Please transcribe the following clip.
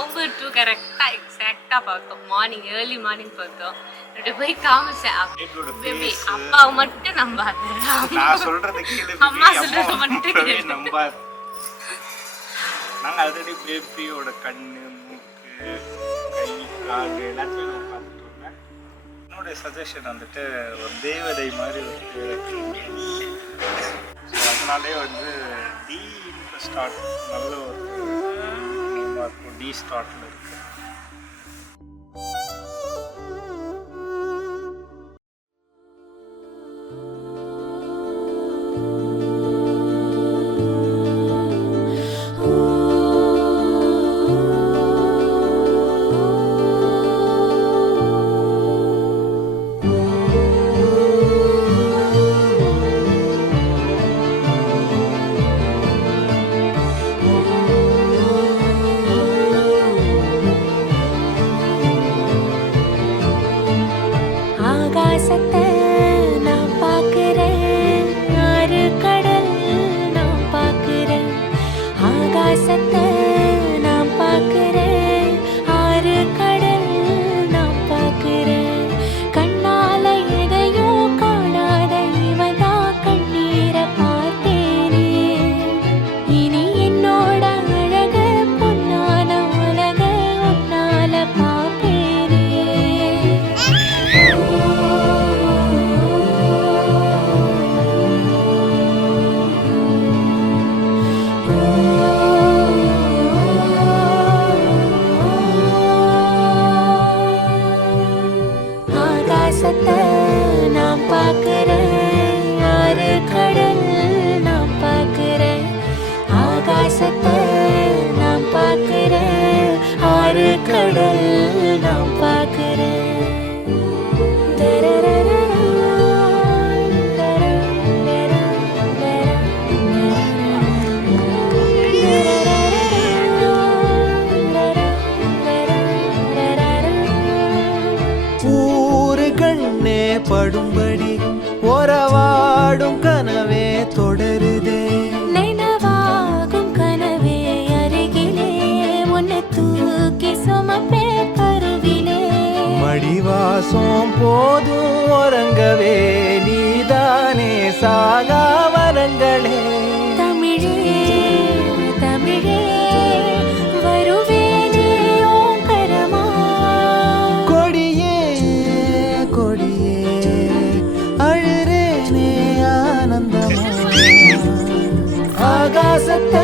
November 2 கரெக்டா எக்ஸாக்டா பார்த்தோம். ஏர்லி மார்னிங் பார்த்தோம். போய் காமிச்சேன். அப்பாவை மட்டும் நம்பாத, நான் சொல்றதை கேளு, அம்மா சொல்றத மட்டும் கேளு. நம்பாத. நாங்கள் ஆல்ரெடி பேபியோட கண்ணு, மூக்கு, கை, கால் எல்லாத்தையும் நான் பார்த்துட்டு இருந்தேன். என்னுடைய சஜஷன் வந்துட்டு ஒரு தேவதை மாதிரி ஒரு ஸோ அதனாலே வந்து டி ஸ்டார்ட் நல்ல ஒரு நேமாக இருக்கும். டி ஸ்டார்ட்டில் இருக்கு. ஆகாசத்தை நான் பார்க்கிறேன், ஆறு கடல் நான் பார்க்கிறேன். ஆகாசத்தை நான் பார்க்கிறேன், ஆறு கடல் நான் பார்க்கிறேன். கண்ணால எதையும் காணாத இவதா கண்ணீரை பார்த்தேனே. இனி என்னோட அழக பொன்னான உலக உன்னால பார்ப்பேனே. ஆகாசத்தை நான் பார்க்கிறேன், ஆறு கடல் நான் பார்க்கிறேன். ஆகாசத்தை நான் பார்க்கிறேன், ஆறு கடல் நான் பார்க்கிறேன். ஊரு கண்ணே படும்படி ஒரவாடும் கனவே தொடருதே. நினைவாகும் கனவே அருகிலே உன்னை தூக்கி சுமப்பே கருவிலே. மடிவாசம் போதும் உறங்கவே நீதானே சாகா வரங்களே. தமிழே தமிழே வருவேனே ஓங்கரமா. கொடியே கொடியே அழுறேனே ஆனந்தமா. ஆகாசத்தை